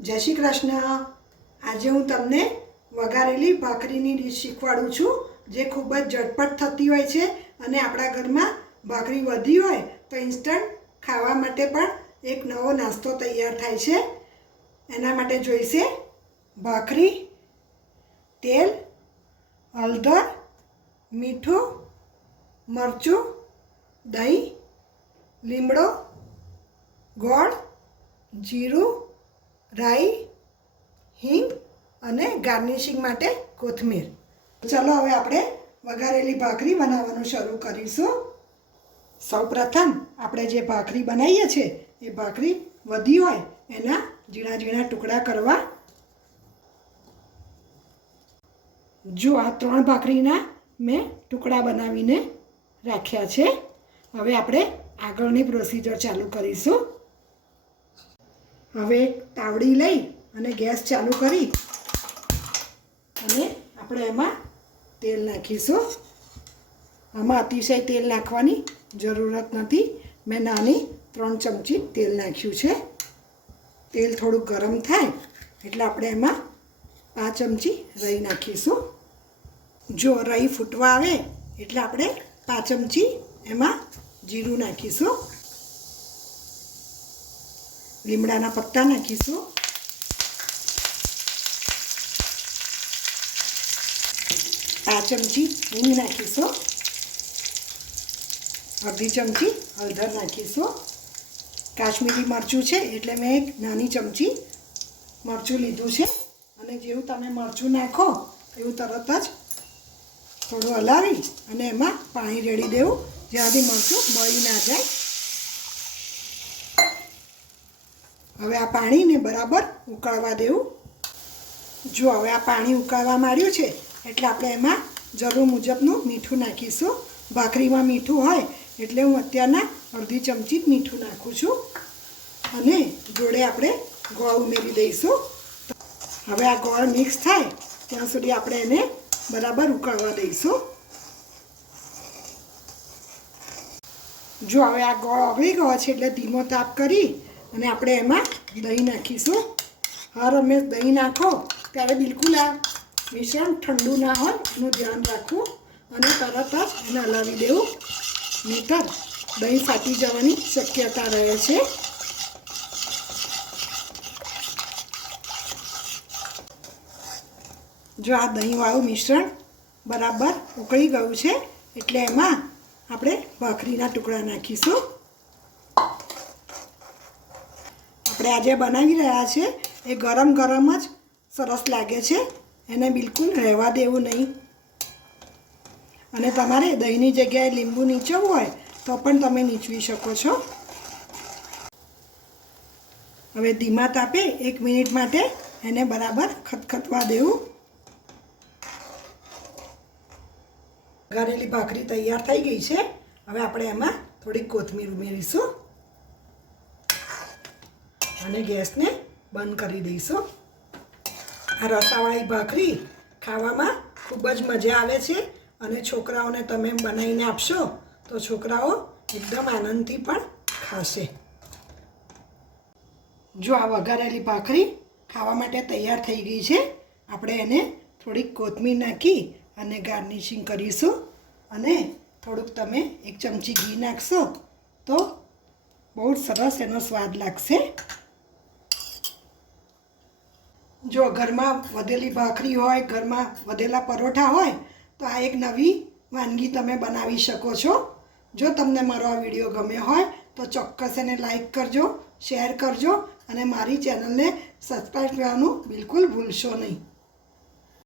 જય શ્રી કૃષ્ણ। આજે હું તમને વઘારેલી ભાખરીની ડીશ શીખવાડું છું, જે ખૂબ જ ઝટપટ થતી હોય છે અને આપણા ઘરમાં ભાખરી વધી હોય તો ઇન્સ્ટન્ટ ખાવા માટે પણ એક નવો નાસ્તો તૈયાર થાય છે। એના માટે જોઈશે ભાખરી, તેલ, હળદર, મીઠું, મરચું, દહીં, લીમડો, ગોળ, જીરું, રાઈ, હિંગ અને ગાર્નિશિંગ માટે કોથમીર। ચલો હવે આપણે વઘારેલી ભાખરી બનાવવાનું શરૂ કરીશું। સૌપ્રથમ આપણે જે ભાખરી બનાવીએ છીએ એ ભાખરી વધી હોય એના ઝીણા ઝીણા ટુકડા કરવા। જો આ 3 ભાખરીના મેં ટુકડા બનાવીને રાખ્યા છે। હવે આપણે આગળની પ્રોસિજર ચાલુ કરીશું। હવે એક તાવડી લઈ અને ગેસ ચાલુ કરી અને આપણે એમાં તેલ નાખીશું। આમાં અતિશય તેલ નાખવાની જરૂરત નથી, મેં નાની 3 ચમચી તેલ નાખ્યું છે। તેલ થોડું ગરમ થાય એટલે આપણે એમાં 5 ચમચી રાઈ નાખીશું। જો રાઈ ફૂટવા આવે એટલે આપણે 5 ચમચી એમાં જીરું નાખીશું, લીમડાના પત્તા નાખીશું, 5 ચમચી હિંગ નાખીશું, અડધી ચમચી હળદર નાખીશું। કાશ્મીરી મરચું છે એટલે મેં એક નાની ચમચી મરચું લીધું છે અને જેવું તમે મરચું નાખો એવું તરત જ થોડું હલાવી અને એમાં પાણી રેડી દેવું, જ્યાંથી મરચું બળી ના જાય। હવે આ પાણીને બરાબર ઉકળવા દેવું। જો હવે આ પાણી ઉકળવા માંડ્યું છે એટલે આપણે એમાં જરૂર મુજબનું મીઠું નાખીશું। ભાખરીમાં મીઠું હોય એટલે હું અત્યારના અડધી ચમચી મીઠું નાખું છું અને જોડે આપણે ગોળ ઉમેરી દઈશું। હવે આ ગોળ મિક્સ થાય ત્યાં સુધી આપણે એને બરાબર ઉકળવા દઈશું। જો હવે આ ગોળ ઓગળી ગયો છે એટલે ધીમો તાપ કરી અને આપણે એમાં દહીં નાખીશું। હર હંમેશ દહીં નાખો ત્યારે બિલકુલ આ મિશ્રણ ઠંડુ ના હોય એનું ધ્યાન રાખવું અને તરત જ એને હલાવી દેવું, નહીંતર દહીં ફાટી જવાની શક્યતા રહે છે। જો આ દહીંવાળું મિશ્રણ બરાબર ઉકળી ગયું છે એટલે એમાં આપણે ભાખરીના ટુકડા નાખીશું। આપણે આજે બનાવી રહ્યા છે એ ગરમ ગરમ જ સરસ લાગે છે, એને બિલકુલ રહેવા દેવું નહીં। અને તમારે દહીંની જગ્યાએ લીંબુ નીચવવું હોય તો પણ તમે નીચવી શકો છો। હવે ધીમા તાપે 1 મિનિટ માટે એને બરાબર ખદખદવા દેવું। વઘારેલી ભાખરી તૈયાર થઈ ગઈ છે। હવે આપણે એમાં થોડીક કોથમીર ઉમેરીશું અને ગેસને બંધ કરી દઈશું। આ રસાવાળી ભાખરી ખાવામાં ખૂબ જ મજા આવે છે અને છોકરાઓને તમે બનાવીને આપશો તો છોકરાઓ એકદમ આનંદથી પણ ખાશે। જો આ વઘારેલી ભાખરી ખાવા માટે તૈયાર થઈ ગઈ છે, આપણે એને થોડીક કોથમીર નાખી અને ગાર્નિશિંગ કરીશું અને થોડુંક તમે 1 ચમચી ઘી નાખશો તો બહુ સરસ એનો સ્વાદ લાગશે। જો ઘરમાં વધેલી ભાખરી હોય, ઘરમાં વધેલા પરોઠા હોય તો આ એક નવી વાનગી તમે બનાવી શકો છો। જો તમને મારો આ વિડીયો ગમ્યો હોય તો ચોક્કસ એને લાઈક કરજો, શેર કરજો અને મારી ચેનલને સબસ્ક્રાઈબ કરવાનું બિલકુલ ભૂલશો નહીં।